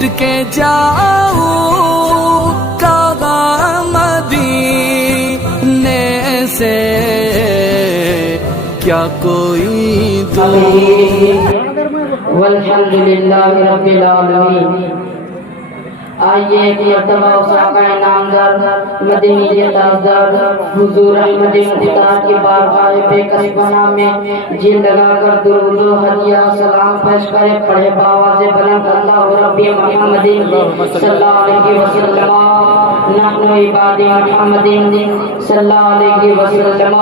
مٹ کے جاؤں کہا مدینے سے، کیا کوئی دور۔ والحمد للہ رب العالمین۔ آئیے ایک مرتبہ اس آقا نامدار مدنی تاجدار حضور احمد مختار کی بارگاہ بے کس پناہ میں جی لگا کر درود و ہدیہ سلام پیش کرے، پڑھے بآواز بلند اللہ رب محمد صلی اللہ علیہ وسلم، نحن عباد محمد صلی اللہ علیہ وسلم،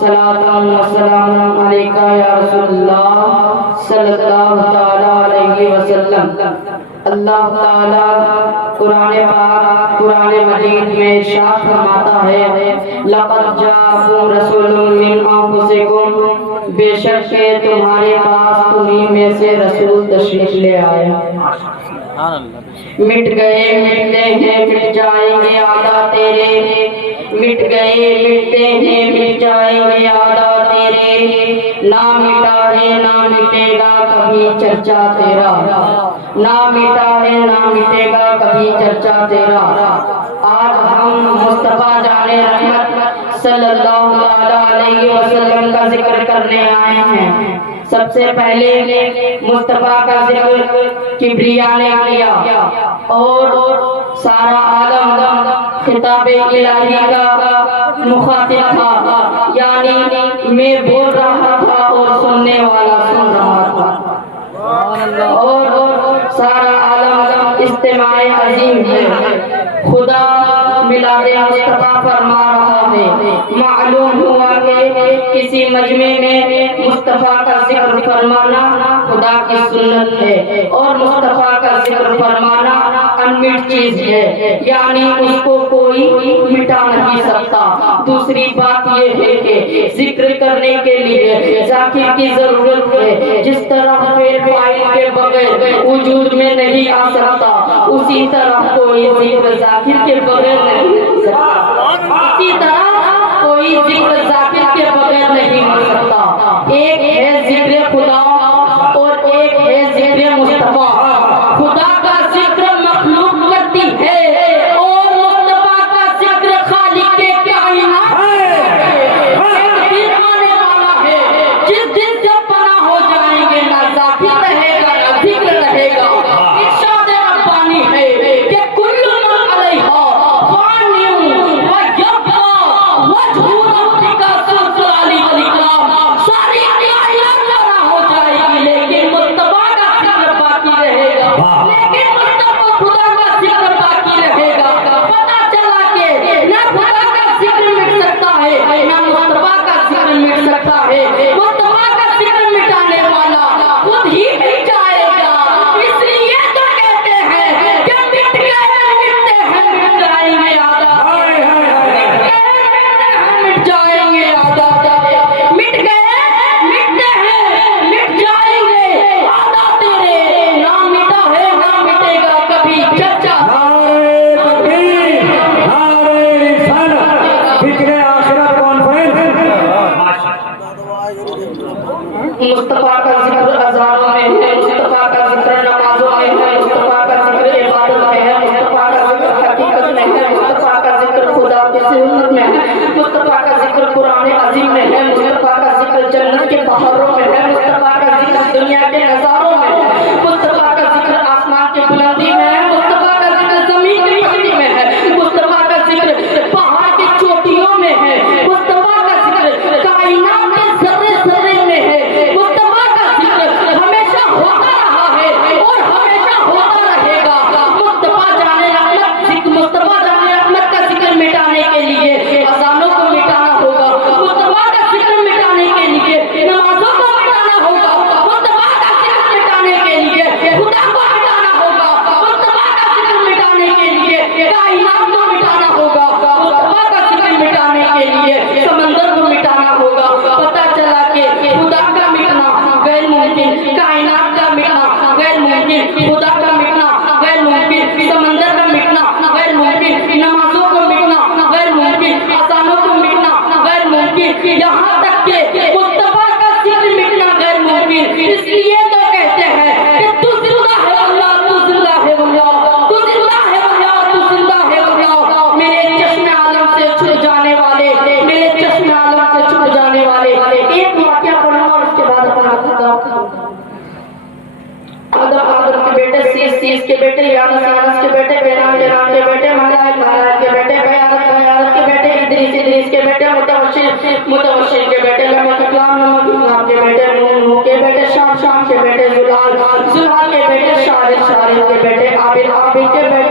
صلاۃ و سلام علیکہ یا رسول اللہ صلی اللہ تعالی علیہ وسلم۔ اللہ تعالیٰ قرآن مجید میں ارشاد فرماتا ہے، لَقَدْ جَاءَكُمْ رَسُولٌ مِّنْ أَنفُسِكُمْ، بے شک کہ تمہارے پاس تمہیں میں سے رسول تشریف لے آئے۔ مٹ گئے مٹتے ہیں مٹ جائیں گے آدھا تیرے، مٹ گئے مٹتے ہیں مٹ جائیں گے آدھا تیرے، نہ مٹا ہے نہ مٹے گا کبھی چرچا تیرا، نہ مٹا ہے نہ مٹے گا کبھی چرچا تیرا۔ آج ہم مصطفیٰ جان رحمت صلی اللہ علیہ وسلم کا ذکر کرنے آئے ہیں۔ سب سے پہلے مصطفیٰ کا ذکر کبریا نے کیا اور سارا عالم خطاب الہی کا مخاطب تھا، یعنی میں بول رہا تھا اور سننے والا سن رہا تھا، اور سارا عالم اجتماع عظیم ہے۔ خدا میلاد مصطفیٰ فرما رہا ہے۔ معلوم ہوا کہ کسی مجمع میں مصطفیٰ کا ذکر فرمانا خدا کی سنت ہے، اور مصطفیٰ کا ذکر فرمانا انمٹ چیز ہے، یعنی اس کو کوئی مٹا نہیں سکتا۔ دوسری بات یہ ہے کہ ذکر کرنے کے لیے ذاکر کی ضرورت ہے، جس طرح فعل فاعل کے بغیر وجود میں نہیں آ سکتا، اسی طرح کوئی ذکر ذاکر کے بغیر نہیں ہو سکتا، اسی طرح کوئی ذکر ذاکر کے بغیر نہیں ہو سکتا۔ ایک ہے ذکر خدا اور ایک ہے ذکر مصطفیٰ۔ خدا کا ذکر مخلوق کرتی ہے اور مصطفیٰ کا ذکر خالق کائنات ہے۔ ایک دن آنے والا ہے جس دن جب فنا ہو جائیں گے، نہ ذاکر رہے گا نہ ذکر رہے گا۔ ارشاد ربانی ہے کہ کل من علیہا فان ویبقی وجہ ربک ذو الجلال والاکرام۔ ساری کائنات فنا ہو جائے گی لیکن مصطفیٰ کا ذکر باقی رہے گا، لیکن مصطفیٰ خدا کا ذکر باقی رہے گا۔ پتہ چلا کہ نہ خدا کا ذکر مٹ سکتا ہے نہ مصطفیٰ کا ذکر مٹ سکتا ہے۔ مصطفیٰ کا ذکر مٹانے والا خود ہی مٹ جائے گا، اس لیے تو کہتے ہیں کہ مٹ گئے مٹتے ہیں مٹ جائیں گے آدھا، مٹ جائیں گے آدھا، مٹ گئے مٹتے ہیں مٹ جائیں گے آدھا تیرے، نہ مٹا ہے نہ مٹے بیٹے سیس کے بیٹے یانس کے بیٹے کینان کے بیٹے مالک کے بیٹے بیارت کے بیٹے ادریس کے بیٹے متوشل کے بیٹے لمک کے بیٹے نوح کے بیٹے شام کے بیٹے زلال کے بیٹے شارد کے بیٹے عابد کے بیٹے